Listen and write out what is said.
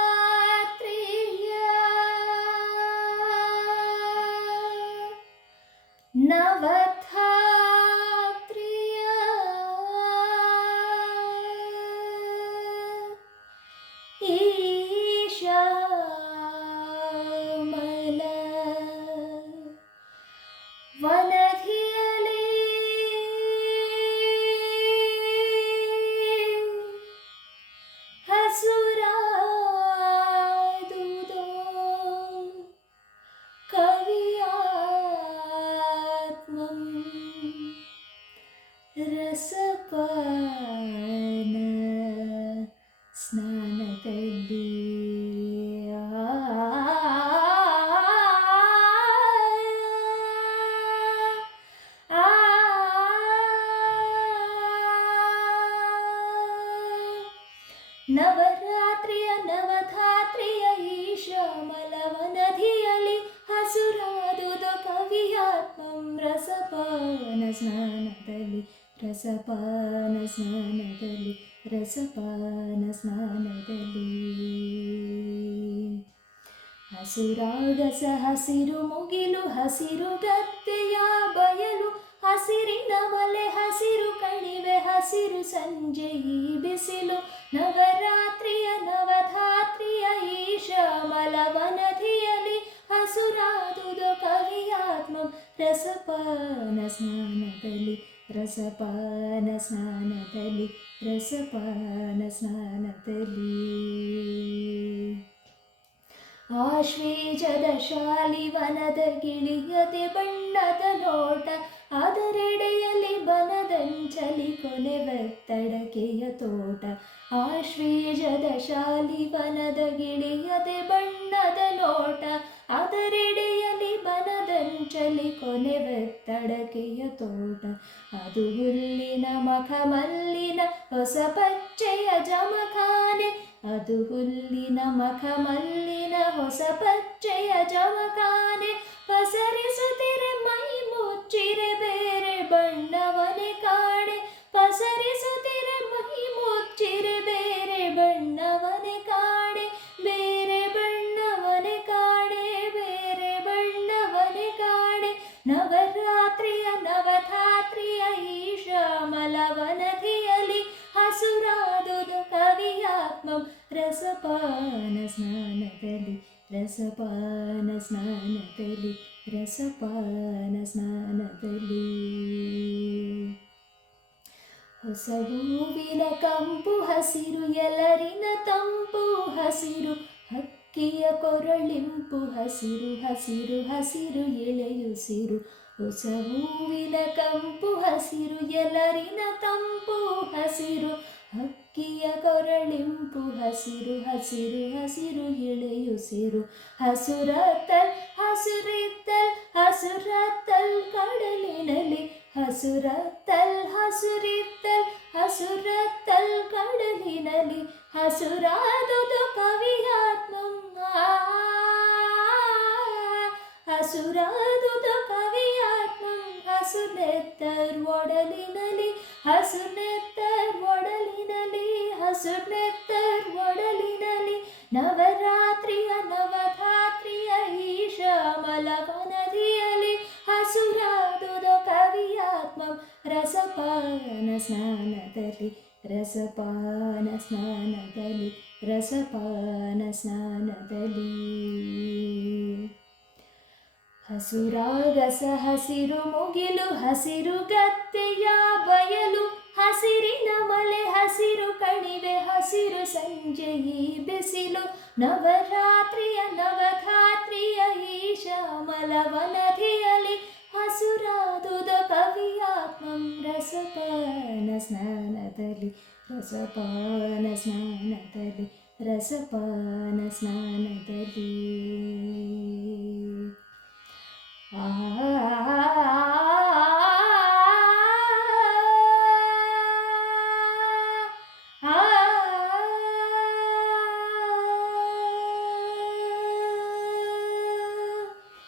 ನವರಾತ್ರಿಯ ನವಧಾತ್ರಿಯ ಈಶಾಮಲ ವನಧಿಯಲಿ ಹಸುರಾದುದೋ ಕವಿಯಾತ್ಮಂ ರಸಪಾನ ಸ್ನಾನದಲ್ಲಿ ನವರಾತ್ರಿಯ ನವಧಾತ್ರಿಯ ಈಶಾಮಲವನಧಿಯಲ್ಲಿ ಹಸುರಾದುದು ಕವಿಯಾತ್ಮಂ ರಸಪಾನ ಸ್ನಾನದಲ್ಲಿ ರಸಪಾನ ಸ್ನಾನದಲ್ಲಿ ರಸಪಾನ ಸ್ನಾನದಲ್ಲಿ ಹಸುರಾಗಸ ಹಸಿರು ಮುಗಿಲು ಹಸಿರು ಗದ್ದೆಯ ಬಯಲು ಹಸಿರಿನ ಮಲೆ ಹಸಿರು ಕಣಿವೆ ಹಸಿರು ಸಂಜೆ ಈ ಬಿಸಿಲು ನವರಾತ್ರಿಯ ನವಧಾತ್ರಿಯ ಈಶಾಮಲವನಧಿಯಲ್ಲಿ ಹಸುರಾದುದು ಕವಿಯಾತ್ಮಂ ರಸಪಾನ ಸ್ನಾನದಲ್ಲಿ ರಸಪಾನ ಸ್ನಾನದಲ್ಲಿ ರಸಪಾನ ಸ್ನಾನದಲ್ಲಿ ಆಶ್ವೇಜದ ಶಾಲಿವನದ ಗಿಳಿಯದೆ ಬಣ್ಣದ ನೋಟ ಅದರೆಡೆಯಲ್ಲಿ ಬನದಂಚಲಿ ಕೊನೆವೆತ್ತಡಕೆಯ ತೋಟ ಆಶ್ವೇಜದ ಶಾಲಿವನದ ಗಿಳಿಯದೆ ಬಣ್ಣದ ನೋಟ ಅದರೆಡೆಯಲ್ಲಿ ಬನದಂಚಲಿ ಕೊನೆವೆತ್ತಡಕೆಯ ತೋಟ ಅದು ಹುಲ್ಲಿನ ಮಖಮಲ್ಲಿನ ಹೊಸ ಪಚ್ಚೆಯ ಜಮಖಾನೆ ಅದು ಹುಲ್ಲಿನ ಮಖಮಲ್ಲಿನ ಹೊಸ ಪಚ್ಚೆಯ ಜಮಖಾನೆ ಪಸರಿಸುತ್ತಿರೆ ಮೈ ಮುಚ್ಚಿರೆ ಬೇರೆ ಬಣ್ಣವನೆ ಕಾಣೆ ಪಸರಿಸುತ್ತಿರೆ ಮೈ ಮುಚ್ಚಿರೆ ಬೇರೆ ಬಣ್ಣವನೆ ಕಾಣೆ ಬೇರೆ ಬಣ್ಣವನೆ ಕಾಣೆ ಬೇರೆ ಬಣ್ಣವನೆ ಕಾಣೆ ನವರಾತ್ರಿಯ ನವಧಾತ್ರಿಯ ಈಶಾಮಲವನಧಿಯಲ್ಲಿ ಹಸುರಾದುದು ಕವಿಯಾತ್ಮಂ ರಸಪಾನ ಸ್ನಾನದಲ್ಲಿ ರಸಪಾನ ಸ್ನಾನದಲ್ಲಿ ರಸಪಾನ ಸ್ನಾನದಲ್ಲಿ ಹೊಸ ಹೂವಿನ ಕಂಪು ಹಸಿರು ಎಲರಿನ ತಂಪು ಹಸಿರು ಹಕ್ಕಿಯ ಕೊರಳಿಂಪು ಹಸಿರು ಹಸಿರು ಹಸಿರು ಎಳೆಯುಸಿರು ಹೊಸ ಹೂವಿನ ಕಂಪು ಹಸಿರು ಎಲರಿನ ತಂಪು ಹಸಿರು ಹಕ್ಕಿಯ ಕೊರಳಿಂಪು ಹಸಿರು ಹಸಿರು ಹಸಿರು ಎಳೆಯುಸಿರು ಹಸುರತ್ತಲ್ ಹಸುರಿತ್ತಲ್ ಹಸುರತ್ತಲ್ ಕಡಲಿನಲ್ಲಿ ಹಸುರತ್ತಲ್ ಹಸುರಿತ್ತಲ್ ಹಸುರತ್ತಲ್ ಕಡಲಿನಲ್ಲಿ ಹಸುರಾದುದು ಕವಿಯಾತ್ಮಂ ಹಸುರಾದುದು ಕವಿಯಾತ್ಮಂ ಹಸುನೆತ್ತರ್ ಒಡಲಿನಲ್ಲಿ ಹಸುನೆತ್ತರ್ ಒಡಲಿನಲ್ಲಿ ಹಸುನೆತ್ತರ್ ಒಡಲಿನಲ್ಲಿ ನವರಾತ್ರಿಯ ನವಧಾತ್ರಿಯ ಈಶಾಮಲವನಧಿಯಲ್ಲಿ ಹಸುರಾದುದು ಕವಿಯಾತ್ಮಂ ರಸಪಾನ ಸ್ನಾನದಲ್ಲಿ ರಸಪಾನ ಸ್ನಾನದಲ್ಲಿ ರಸಪಾನ ಸ್ನಾನದಲ್ಲಿ ಹಸುರಾಗಸ ಹಸಿರು ಮುಗಿಲು ಹಸಿರು ಗದ್ದೆಯ ಬಯಲು ಹಸಿರಿನ ಮಲೆ ಹಸಿರು ಕಣಿವೆ ಹಸಿರು ಸಂಜೆ ಈ ಬಿಸಿಲು ನವರಾತ್ರಿಯ ನವಧಾತ್ರಿಯ ಈಶಾಮಲವನಧಿಯಲ್ಲಿ ಹಸುರಾದುದು ಕವಿಯಾತ್ಮಂ ರಸಪಾನ ಸ್ನಾನದಲ್ಲಿ ರಸಪಾನ ಸ್ನಾನದಲ್ಲಿ ರಸಪಾನ ಸ್ನಾನದಲ್ಲಿ ಆ